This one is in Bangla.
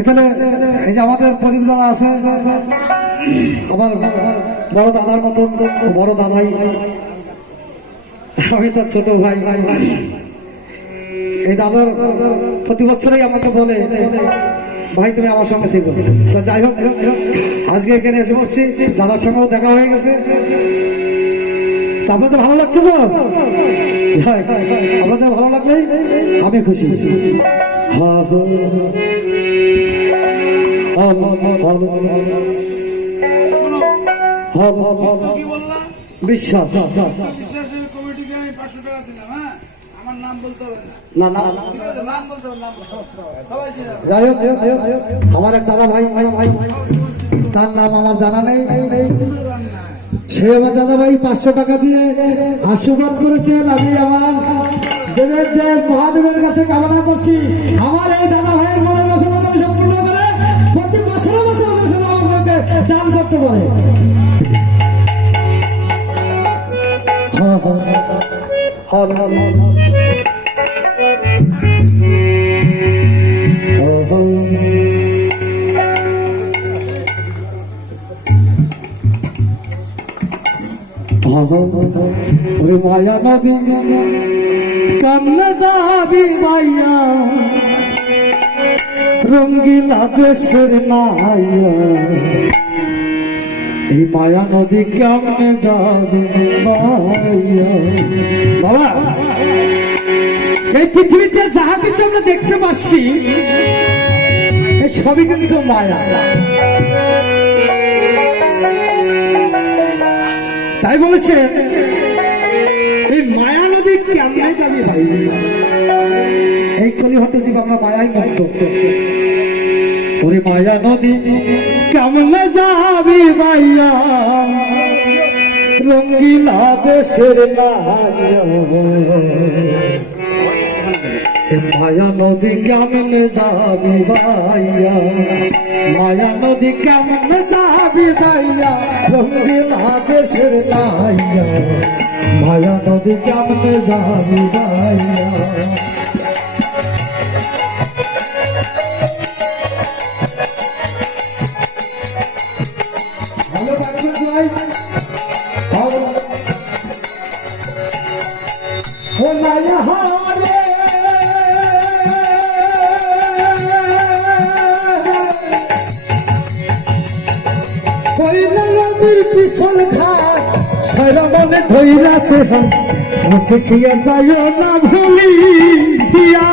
এখানে এই যে আমাদের প্রদীপ দাদা আছে, আমার বড় দাদার মতন বড় দাদাই, আমি তার ছোট ভাই। এই দাদার প্রতি বছরই আমাকে বলে, ভাই তুমি আমার সঙ্গে থেকো। যাই হোক, আজকে এখানে এসে পড়ছি, দাদার সঙ্গেও দেখা হয়ে গেছে। আপনাদের ভালো লাগছে তো? আপনাদের ভালো লাগলেই আমি খুশি। বিশ্বাস যাই হোক, আমার এক দাদা ভাই, তার নাম আমার জানা নেই, সে আমার দাদা ভাই 500 টাকা দিয়ে আশীর্বাদ করেছেন। আমি আমার দেবের দেব মহাদেবের কাছে কামনা করছি আমার এই দাদা ভাইয়ের মনের বাসনা সম্পূর্ণ করে প্রতি বছরে বছরে আমাকে দান করতে পারে। মায়া নদী কান্না যাবি মাইয়া, রঙ্গিলা দেশের মাইয়া, এই মায়া নদী কেমনে যাবি মাইয়া। বাবা, এই পৃথিবীতে যাহা কিছু আমরা দেখতে পাচ্ছি সবই কিন্তু মায়া। তাই বলেছে এই মায়া নদী কেমনে যাবি ভাই, এই কলি হতে জীব আমরা মায়াই মুক্ত। ওরে মায়া নদী কেমনে যাবি ভাইয়া, রঙ্গিলা দেশের মায়া, মায়া নদী কেমনে যাবি ভাইয়া, মায়া নদী কেমনে যাবি ভাইয়া, রঙ্গিলা দেশের মাইয়া, মায়া নদী কেমনে যাবি ভাইয়া। ও মায়া হারে নদীর পিছল ঘাট সারা মনে ধৈরাছে, মুখে কিয়া যায় না ভুলি দিয়া।